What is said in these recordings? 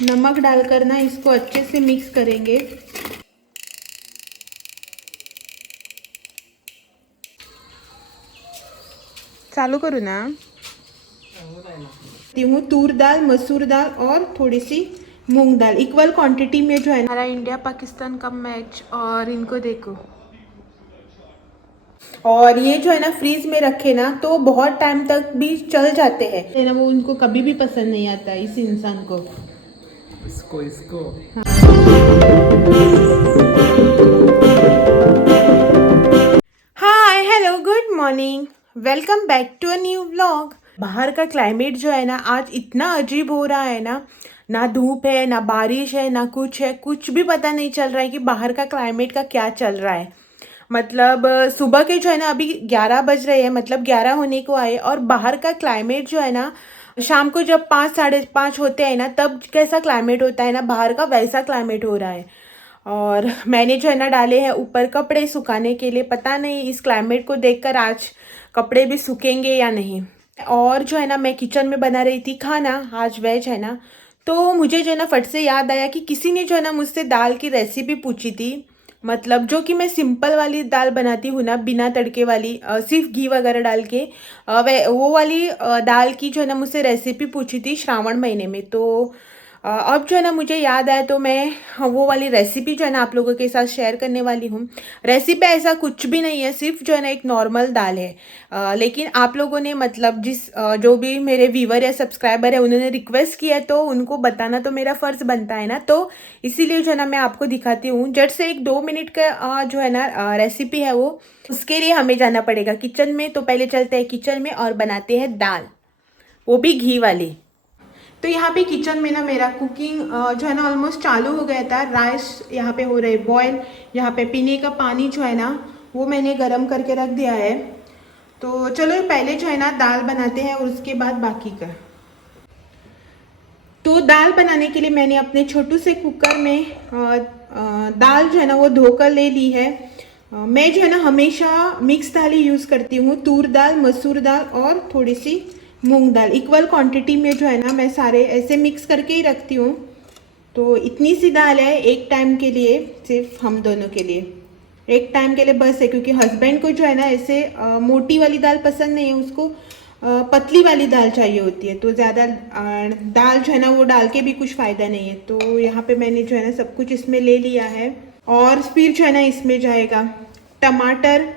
नमक डालकर ना इसको अच्छे से मिक्स करेंगे। चालू करूँ ना? हूँ तूर दाल, मसूर दाल और थोड़ी सी मूंग दाल इक्वल क्वांटिटी में जो है हमारा इंडिया पाकिस्तान का मैच। और इनको देखो, और ये जो है ना फ्रीज में रखे ना तो बहुत टाइम तक भी चल जाते हैं ना। वो उनको कभी भी पसंद नहीं आता इस इंसान को। इसको hi hello good morning, welcome back to a new vlog. बाहर का क्लाइमेट जो है ना आज इतना अजीब हो रहा है ना, ना धूप है ना बारिश है ना कुछ है, कुछ भी पता नहीं चल रहा है कि बाहर का क्लाइमेट का क्या चल रहा है। मतलब सुबह के जो है ना अभी 11 बज रहे हैं, मतलब 11 होने को आए, और बाहर का क्लाइमेट जो है ना शाम को जब 5 साढ़े 5 होते हैं ना तब कैसा क्लाइमेट होता है ना बाहर का, वैसा क्लाइमेट हो रहा है। और मैंने जो है ना डाले हैं ऊपर कपड़े सुखाने के लिए, पता नहीं इस क्लाइमेट को देखकर आज कपड़े भी सूखेंगे या नहीं। और जो है ना मैं किचन में बना रही थी खाना, आज वेज है ना, तो मुझे जो है ना फट से याद आया कि किसी ने जो है ना मुझसे दाल की रेसिपी पूछी थी। मतलब जो कि मैं सिंपल वाली दाल बनाती हूँ ना, बिना तड़के वाली, सिर्फ घी वगैरह डाल के, वो वाली दाल की जो है ना मुझसे रेसिपी पूछी थी श्रावण महीने में। तो अब जो है ना मुझे याद आया तो मैं वो वाली रेसिपी जो है ना आप लोगों के साथ शेयर करने वाली हूँ। रेसिपी ऐसा कुछ भी नहीं है, सिर्फ जो है ना एक नॉर्मल दाल है। लेकिन आप लोगों ने मतलब जो भी मेरे व्यूवर या सब्सक्राइबर है उन्होंने रिक्वेस्ट किया तो उनको बताना तो मेरा फ़र्ज़ बनता है ना, तो इसीलिए जो है ना मैं आपको दिखाती हूँ। जट से एक 2 मिनट का जो है ना रेसिपी है वो, उसके लिए हमें जाना पड़ेगा किचन में। तो पहले चलते हैं किचन में और बनाते हैं दाल, वो भी घी वाली। तो यहाँ पे किचन में ना मेरा कुकिंग जो है ना ऑलमोस्ट चालू हो गया था। राइस यहाँ पे हो रहे बॉयल, यहाँ पे पीने का पानी जो है ना वो मैंने गरम करके रख दिया है। तो चलो पहले जो है ना दाल बनाते हैं और उसके बाद बाकी का। तो दाल बनाने के लिए मैंने अपने छोटू से कुकर में दाल जो है ना वो धोकर ले ली है। मैं जो है ना हमेशा मिक्स दाल ही यूज़ करती हूँ, तूर दाल, मसूर दाल और थोड़ी सी मूंग दाल इक्वल क्वांटिटी में जो है ना मैं सारे ऐसे मिक्स करके ही रखती हूँ। तो इतनी सी दाल है एक टाइम के लिए, सिर्फ हम दोनों के लिए एक टाइम के लिए बस है, क्योंकि हस्बैंड को जो है ना ऐसे मोटी वाली दाल पसंद नहीं है, उसको पतली वाली दाल चाहिए होती है। तो ज़्यादा दाल जो है ना वो डाल के भी कुछ फ़ायदा नहीं है। तो यहाँ पे मैंने जो है ना सब कुछ इसमें ले लिया है। और फिर जो है ना इसमें जाएगा टमाटर,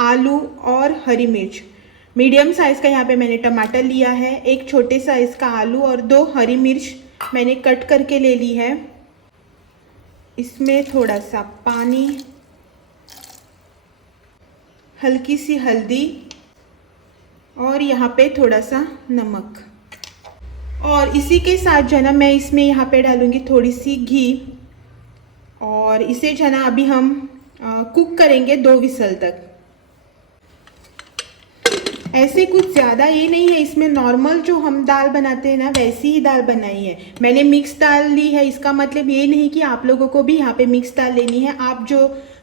आलू और हरी मिर्च। मीडियम साइज़ का यहाँ पे मैंने टमाटर लिया है, एक छोटे साइज़ का आलू और 2 हरी मिर्च मैंने कट करके ले ली है। इसमें थोड़ा सा पानी, हल्की सी हल्दी और यहाँ पे थोड़ा सा नमक। और इसी के साथ जो है ना मैं इसमें यहाँ पे डालूँगी थोड़ी सी घी। और इसे जो है ना अभी हम कुक करेंगे 2 विसल तक। ऐसे कुछ ज़्यादा ये नहीं है इसमें, नॉर्मल जो हम दाल बनाते हैं ना वैसी ही दाल बनाई है मैंने। मिक्स दाल ली है, इसका मतलब ये नहीं कि आप लोगों को भी यहाँ पे मिक्स दाल लेनी है। आप जो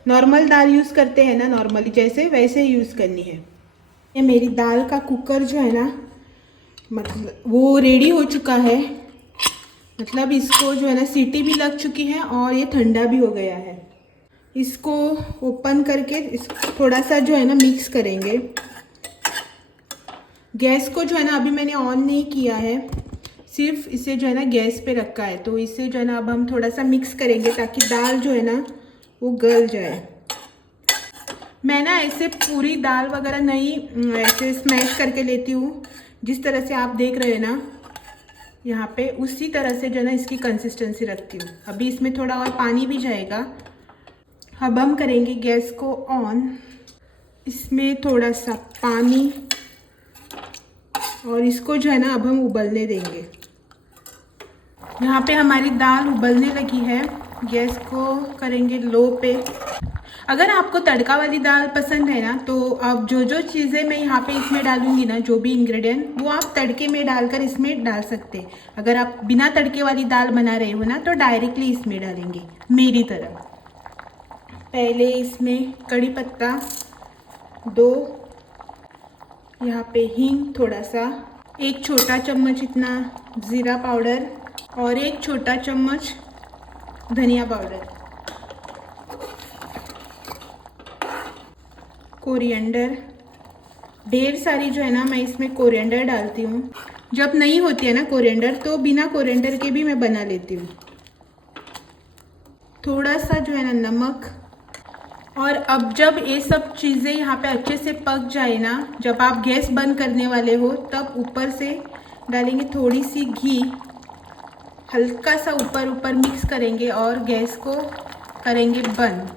नॉर्मल दाल यूज़ करते हैं ना नॉर्मली जैसे, वैसे यूज़ करनी है। ये मेरी दाल का कुकर जो है ना मतलब वो रेडी हो चुका है। मतलब इसको जो है ना सीटी भी लग चुकी है और ये ठंडा भी हो गया है। इसको ओपन करके इसको थोड़ा सा जो है ना मिक्स करेंगे। गैस को जो है ना अभी मैंने ऑन नहीं किया है, सिर्फ इसे जो है ना गैस पे रखा है। तो इसे जो है ना अब हम थोड़ा सा मिक्स करेंगे ताकि दाल जो है ना वो गल जाए। मैं ना ऐसे पूरी दाल वगैरह नहीं ऐसे स्मैश करके लेती हूँ, जिस तरह से आप देख रहे हैं ना यहाँ पे, उसी तरह से जो है ना इसकी कंसिस्टेंसी रखती हूँ। अभी इसमें थोड़ा और पानी भी जाएगा। अब हम करेंगे गैस को ऑन, इसमें थोड़ा सा पानी और इसको जो है ना अब हम उबलने देंगे। यहाँ पे हमारी दाल उबलने लगी है, गैस को करेंगे लो पे। अगर आपको तड़का वाली दाल पसंद है ना तो अब जो जो चीज़ें मैं यहाँ पे इसमें डालूंगी ना, जो भी इंग्रेडिएंट, वो आप तड़के में डालकर इसमें डाल सकते हैं। अगर आप बिना तड़के वाली दाल बना रहे हो ना तो डायरेक्टली इसमें डालेंगे मेरी तरह। पहले इसमें कड़ी पत्ता 2, यहाँ पे हींग थोड़ा सा, 1 छोटा चम्मच इतना ज़ीरा पाउडर, और 1 छोटा चम्मच धनिया पाउडर, कोरिएंडर, ढेर सारी जो है ना मैं इसमें कोरिएंडर डालती हूँ। जब नहीं होती है ना कोरिएंडर तो बिना कोरिएंडर के भी मैं बना लेती हूँ। थोड़ा सा जो है ना नमक। और अब जब ये सब चीज़ें यहाँ पे अच्छे से पक जाए ना, जब आप गैस बंद करने वाले हो तब ऊपर से डालेंगे थोड़ी सी घी, हल्का सा ऊपर ऊपर मिक्स करेंगे और गैस को करेंगे बंद।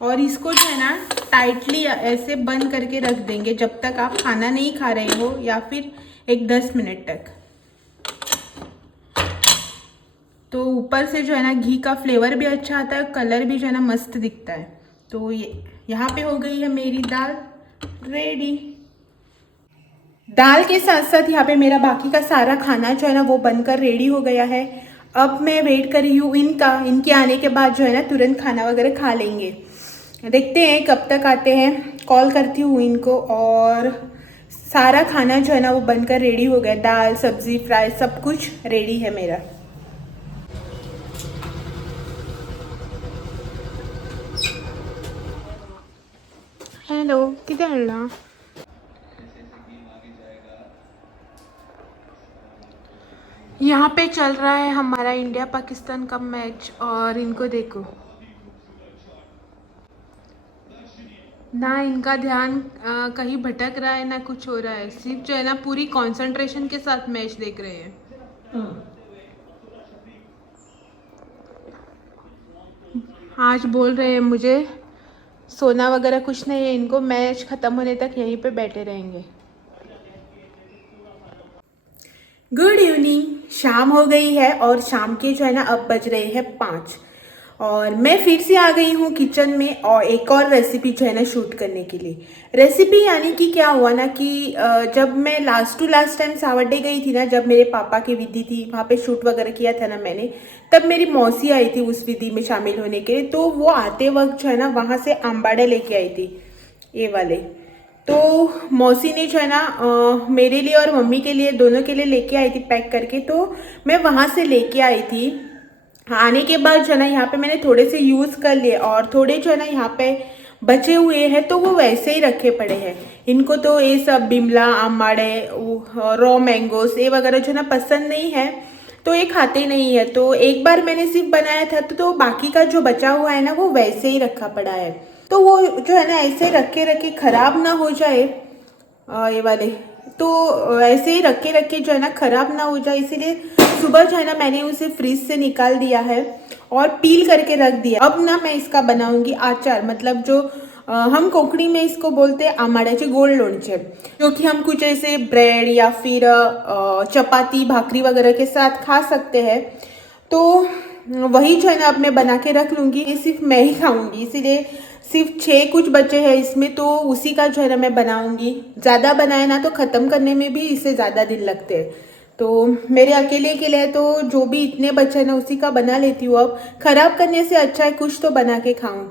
और इसको जो है ना टाइटली ऐसे बंद करके रख देंगे जब तक आप खाना नहीं खा रहे हो, या फिर एक 10 मिनट तक। तो ऊपर से जो है ना घी का फ्लेवर भी अच्छा आता है, कलर भी जो है ना मस्त दिखता है। तो ये यहाँ पे हो गई है मेरी दाल रेडी। दाल के साथ साथ यहाँ पे मेरा बाकी का सारा खाना जो है ना वो बनकर रेडी हो गया है। अब मैं वेट कर रही हूँ इनके आने के बाद जो है ना तुरंत खाना वगैरह खा लेंगे। देखते हैं कब तक आते हैं, कॉल करती हूँ इनको। और सारा खाना जो है ना वो बनकर रेडी हो गया, दाल सब्जी फ्राई सब कुछ रेडी है मेरा। हेलो, किधर ना यहाँ पे चल रहा है हमारा इंडिया पाकिस्तान का मैच, और इनको देखो ना, इनका ध्यान कहीं भटक रहा है ना कुछ हो रहा है, सिर्फ जो है ना पूरी कंसंट्रेशन के साथ मैच देख रहे हैं। आज बोल रहे हैं मुझे सोना वगैरह कुछ नहीं है इनको, मैच ख़त्म होने तक यहीं पे बैठे रहेंगे। गुड इवनिंग, शाम हो गई है और शाम के जो है ना अब बज रहे हैं 5, और मैं फिर से आ गई हूँ किचन में और एक और रेसिपी जो है ना शूट करने के लिए। रेसिपी यानी कि क्या हुआ ना कि जब मैं लास्ट टाइम सावरडे गई थी ना, जब मेरे पापा की विधि थी वहाँ पे शूट वगैरह किया था ना मैंने, तब मेरी मौसी आई थी उस विधि में शामिल होने के लिए। तो वो आते वक्त जो है ना वहाँ से आंबाड़े लेके आई थी, ये वाले। तो मौसी ने जो है ना मेरे लिए और मम्मी के लिए, दोनों के लिए लेके आई थी पैक करके। तो मैं वहाँ से लेके आई थी। आने के बाद जो है ना यहाँ पे मैंने थोड़े से यूज़ कर लिए, और थोड़े जो है ना यहाँ पे बचे हुए हैं तो वो वैसे ही रखे पड़े हैं। इनको तो ये सब बिमला, आमाड़े, रॉ मैंगोस ये वगैरह जो है ना पसंद नहीं है, तो ये खाते नहीं है। तो एक बार मैंने सिर्फ बनाया था तो बाकी का जो बचा हुआ है ना वो वैसे ही रखा पड़ा है। तो वो जो है ना ऐसे रखे रखे खराब ना हो जाए, ये वाले तो ऐसे ही रखे रखे जो है ना खराब ना हो जाए, इसीलिए सुबह जो है ना मैंने उसे फ्रिज से निकाल दिया है और पील करके रख दिया। अब ना मैं इसका बनाऊंगी आचार, मतलब जो हम कोंकणी में इसको बोलते हैं आमाड्याचे गोड लोणचे, जो कि हम कुछ ऐसे ब्रेड या फिर चपाती भाकरी वगैरह के साथ खा सकते हैं। तो वही जो है ना अब मैं बना के रख लूँगी, ये सिर्फ मैं ही खाऊंगी, इसीलिए सिर्फ 6 कुछ बचे हैं इसमें, तो उसी का जो है ना मैं बनाऊंगी। ज़्यादा बनाए ना तो ख़त्म करने में भी इससे ज़्यादा दिन लगते हैं, तो मेरे अकेले के लिए तो जो भी इतने बचे ना उसी का बना लेती हूँ। अब ख़राब करने से अच्छा है कुछ तो बना के खाऊं।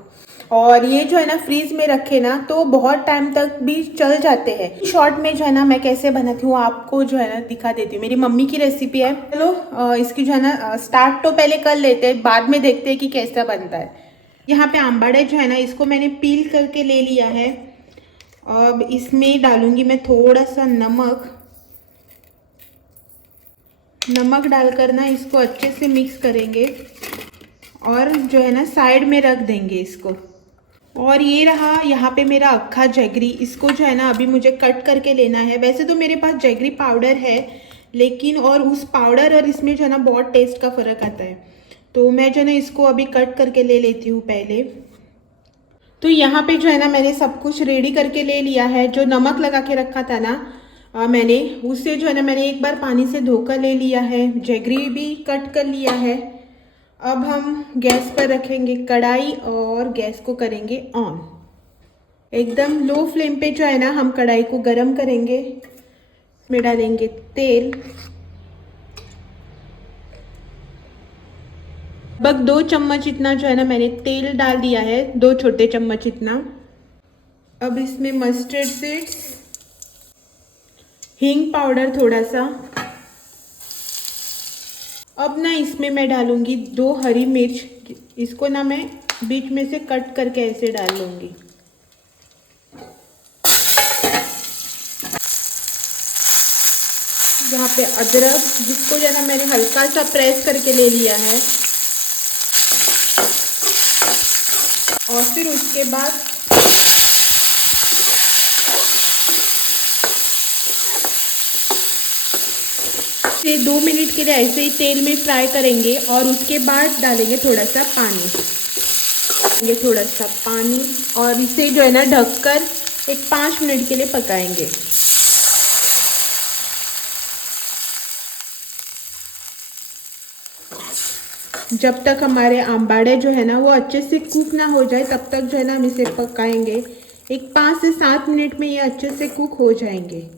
और ये जो है ना फ्रीज में रखे ना तो बहुत टाइम तक भी चल जाते हैं। शॉर्ट में जो है ना मैं कैसे बनाती हूँ आपको जो है ना दिखा देती हूँ, मेरी मम्मी की रेसिपी है। चलो इसकी जो है ना स्टार्ट तो पहले कर लेते हैं, बाद में देखते हैं कि कैसा बनता है। यहाँ पे आंबाड़े जो है ना इसको मैंने पील करके ले लिया है। अब इसमें डालूंगी मैं थोड़ा सा नमक डालकर ना इसको अच्छे से मिक्स करेंगे और जो है ना साइड में रख देंगे इसको। और ये रहा यहाँ पे मेरा अक्खा जैगरी, इसको जो है ना अभी मुझे कट करके लेना है। वैसे तो मेरे पास जैगरी पाउडर है, लेकिन और उस पाउडर और इसमें जो है ना बहुत टेस्ट का फ़र्क आता है, तो मैं जो है ना इसको अभी कट करके ले लेती हूँ पहले। तो यहाँ पे जो है ना मैंने सब कुछ रेडी करके ले लिया है। जो नमक लगा के रखा था ना मैंने, उससे जो है ना मैंने एक बार पानी से धोकर ले लिया है। जैगरी भी कट कर लिया है। अब हम गैस पर रखेंगे कढ़ाई और गैस को करेंगे ऑन। एकदम लो फ्लेम पे जो है ना हम कढ़ाई को गरम करेंगे। इसमें डालेंगे तेल, लगभग 2 चम्मच इतना जो है ना मैंने तेल डाल दिया है, 2 छोटे चम्मच इतना। अब इसमें मस्टर्ड सीड्स, हींग पाउडर थोड़ा सा, अब ना इसमें मैं डालूंगी 2 हरी मिर्च, इसको ना मैं बीच में से कट करके ऐसे डाल लूंगी। यहाँ पे अदरक, जिसको जो ना मैंने हल्का सा प्रेस करके ले लिया है, और फिर उसके बाद ये 2 मिनट के लिए ऐसे ही तेल में फ्राई करेंगे और उसके बाद डालेंगे थोड़ा सा पानी, और इसे जो है ना ढककर एक 5 मिनट के लिए पकाएंगे। जब तक हमारे आंबाड़े जो है ना वो अच्छे से कुक ना हो जाए तब तक जो है ना हम इसे पकाएंगे। एक 5 से 7 मिनट में ये अच्छे से कुक हो जाएंगे।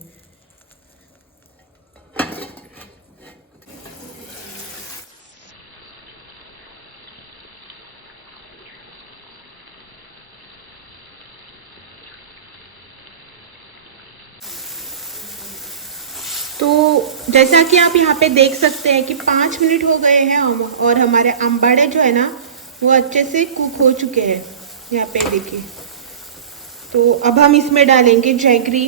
तो जैसा कि आप यहाँ पे देख सकते हैं कि 5 मिनट हो गए हैं और हमारे आंबाड़े जो है ना वो अच्छे से कुक हो चुके हैं। यहाँ पे देखिए। तो अब हम इसमें डालेंगे जैगरी,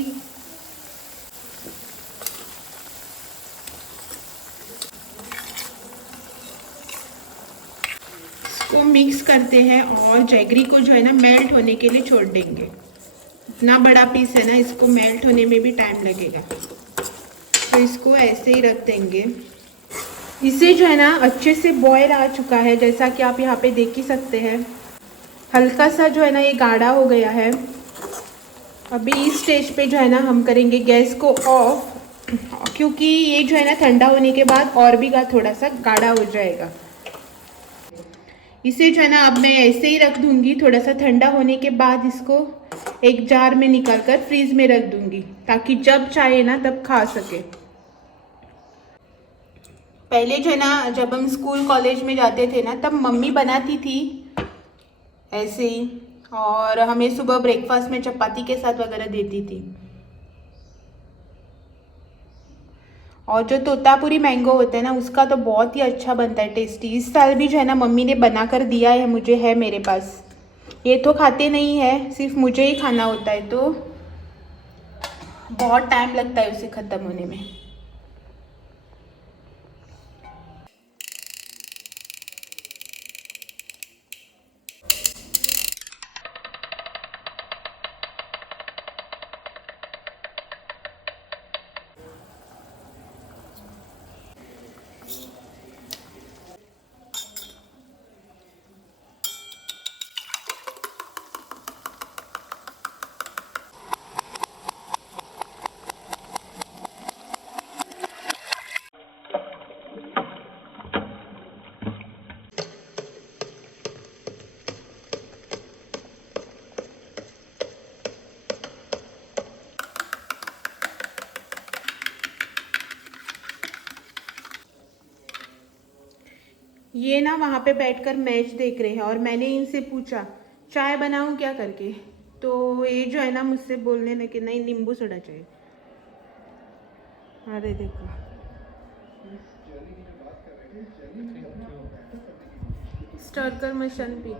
इसको मिक्स करते हैं और जैगरी को जो है ना मेल्ट होने के लिए छोड़ देंगे। इतना बड़ा पीस है ना, इसको मेल्ट होने में भी टाइम लगेगा, तो इसको ऐसे ही रख देंगे। इसे जो है ना अच्छे से बॉयल आ चुका है, जैसा कि आप यहाँ पे देख ही सकते हैं। हल्का सा जो है ना ये गाढ़ा हो गया है। अभी इस स्टेज पे जो है ना हम करेंगे गैस को ऑफ, क्योंकि ये जो है ना ठंडा होने के बाद और भी थोड़ा सा गाढ़ा हो जाएगा। इसे जो है ना अब मैं ऐसे ही रख दूंगी। थोड़ा सा ठंडा होने के बाद इसको एक जार में निकाल कर फ्रीज में रख दूंगी, ताकि जब चाहे ना तब खा सके। पहले जो है ना जब हम स्कूल कॉलेज में जाते थे ना तब मम्मी बनाती थी ऐसे ही, और हमें सुबह ब्रेकफास्ट में चपाती के साथ वगैरह देती थी। और जो तोतापुरी मैंगो होता है ना उसका तो बहुत ही अच्छा बनता है, टेस्टी। इस साल भी जो है ना मम्मी ने बना कर दिया है मुझे, है मेरे पास। ये तो खाते नहीं है, सिर्फ मुझे ही खाना होता है, तो बहुत टाइम लगता है उसे ख़त्म होने में। ये ना वहाँ पे बैठकर मैच देख रहे हैं और मैंने इनसे पूछा चाय बनाऊं क्या करके, तो ये जो है ना मुझसे बोलने लगे नहीं नींबू सोडा चाहिए। अरे देखो, स्टर कर मशन पी।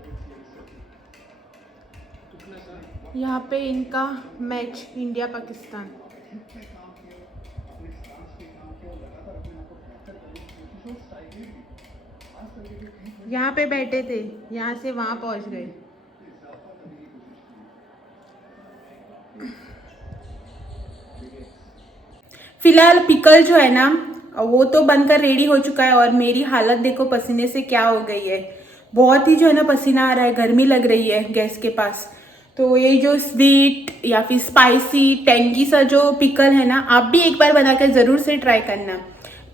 यहाँ पे इनका मैच इंडिया पाकिस्तान। यहाँ पे बैठे थे, यहाँ से वहाँ पहुँच गए। फिलहाल पिकल जो है ना वो तो बनकर रेडी हो चुका है और मेरी हालत देखो पसीने से क्या हो गई है। बहुत ही जो है ना पसीना आ रहा है, गर्मी लग रही है गैस के पास। तो ये जो स्वीट या फिर स्पाइसी टेंगी सा जो पिकल है ना, आप भी एक बार बनाकर ज़रूर से ट्राई करना।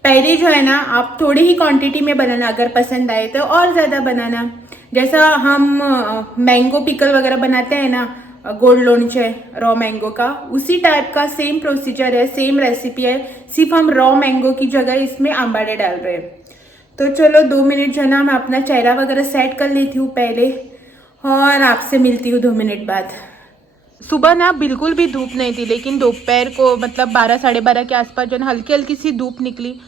पहले जो है ना आप थोड़ी ही क्वांटिटी में बनाना, अगर पसंद आए तो और ज़्यादा बनाना। जैसा हम मैंगो पिकल वगैरह बनाते हैं ना, गोल्ड लोणचे रॉ मैंगो का, उसी टाइप का सेम प्रोसीजर है, सेम रेसिपी है, सिर्फ हम रॉ मैंगो की जगह इसमें आंबाड़े डाल रहे हैं। तो चलो 2 मिनट जो है ना मैं अपना चेहरा वगैरह सेट कर लेती हूँ पहले, और आपसे मिलती हूँ 2 मिनट बाद। सुबह ना बिल्कुल भी धूप नहीं थी, लेकिन दोपहर को मतलब 12 साढ़े 12 के आसपास जो है ना हल्की हल्की सी धूप निकली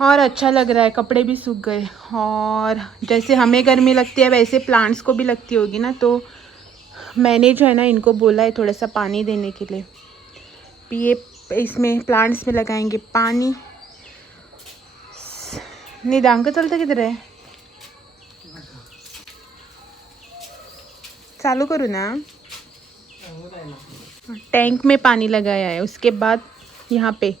और अच्छा लग रहा है, कपड़े भी सूख गए। और जैसे हमें गर्मी लगती है वैसे प्लांट्स को भी लगती होगी ना, तो मैंने जो है ना इनको बोला है थोड़ा सा पानी देने के लिए। पिए इसमें प्लांट्स में लगाएंगे पानी। निदांक चलता किधर है? चालू करूँ ना? टैंक में पानी लगाया है, उसके बाद यहाँ पे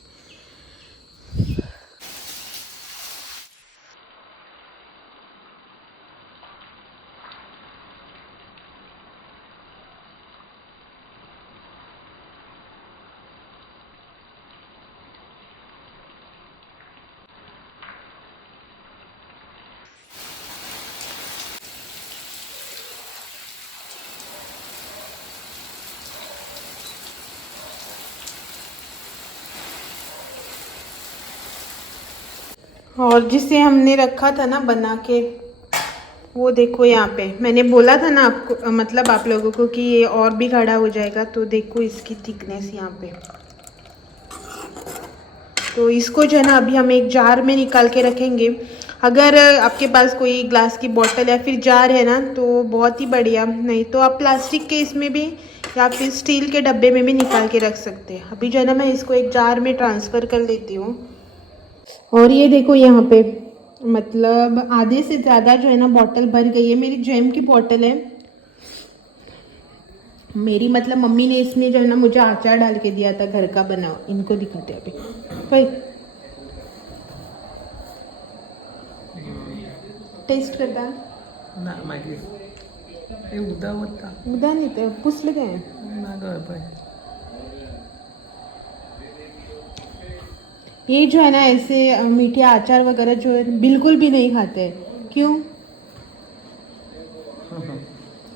और जिसे हमने रखा था ना बना के, वो देखो यहाँ पे मैंने बोला था ना आपको, मतलब आप लोगों को कि ये और भी गाढ़ा हो जाएगा, तो देखो इसकी थिकनेस यहाँ पे। तो इसको जो है ना अभी हम एक जार में निकाल के रखेंगे। अगर आपके पास कोई ग्लास की बोतल या फिर जार है ना तो बहुत ही बढ़िया, नहीं तो आप प्लास्टिक के इसमें भी या फिर स्टील के डब्बे में भी निकाल के रख सकते हैं। अभी जो है ना मैं इसको एक जार में ट्रांसफ़र कर लेती हूँ। और ये देखो यहाँ पे मतलब आधे से ज़्यादा जो है ना बॉटल भर गई है। मेरी जैम की बॉटल है, मेरी मतलब मम्मी ने इसमें जो है ना मुझे अचार डाल के दिया था घर का बना। इनको दिखाते अभी भाई, टेस्ट करता ना मागे हे उदा होता उदा नाही ते पुसलं काय? ना गं बाई. ये जो है ना ऐसे मीठे अचार वगैरह जो है बिल्कुल भी नहीं खाते हैं। क्यों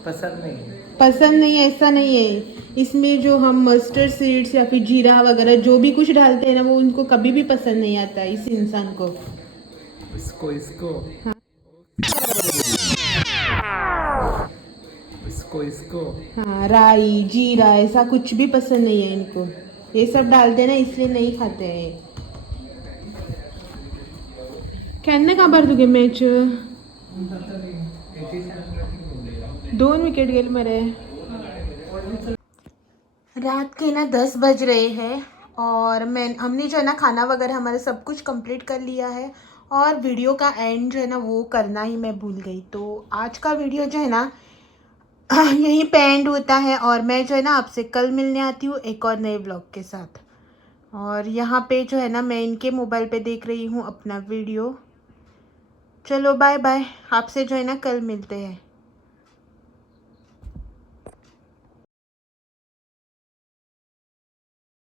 पसंद नहीं है. पसंद नहीं है? ऐसा नहीं है, इसमें जो हम मस्टर्ड सीड्स या फिर जीरा वगैरह जो भी कुछ डालते हैं ना वो उनको कभी भी पसंद नहीं आता इस इंसान को। इसको इसको हाँ इसको इसको हाँ, राई जीरा ऐसा कुछ भी पसंद नहीं है इनको। ये सब डालते हैं ना इसलिए नहीं खाते हैं। कहने का बार तुगे मॅच 2 विकेट गेले मरे। रात के ना 10 बज रहे हैं और हमने जो है ना खाना वगैरह हमारा सब कुछ कंप्लीट कर लिया है। और वीडियो का एंड जो है ना वो करना ही मैं भूल गई, तो आज का वीडियो जो है ना यहीं पे एंड होता है। और मैं जो है ना आपसे कल मिलने आती हूँ एक और नए ब्लॉग के साथ। और यहाँ पे जो है ना मैं इनके मोबाइल पे देख रही हूँ अपना वीडियो। चलो बाय बाय, आपसे जो है ना कल मिलते हैं।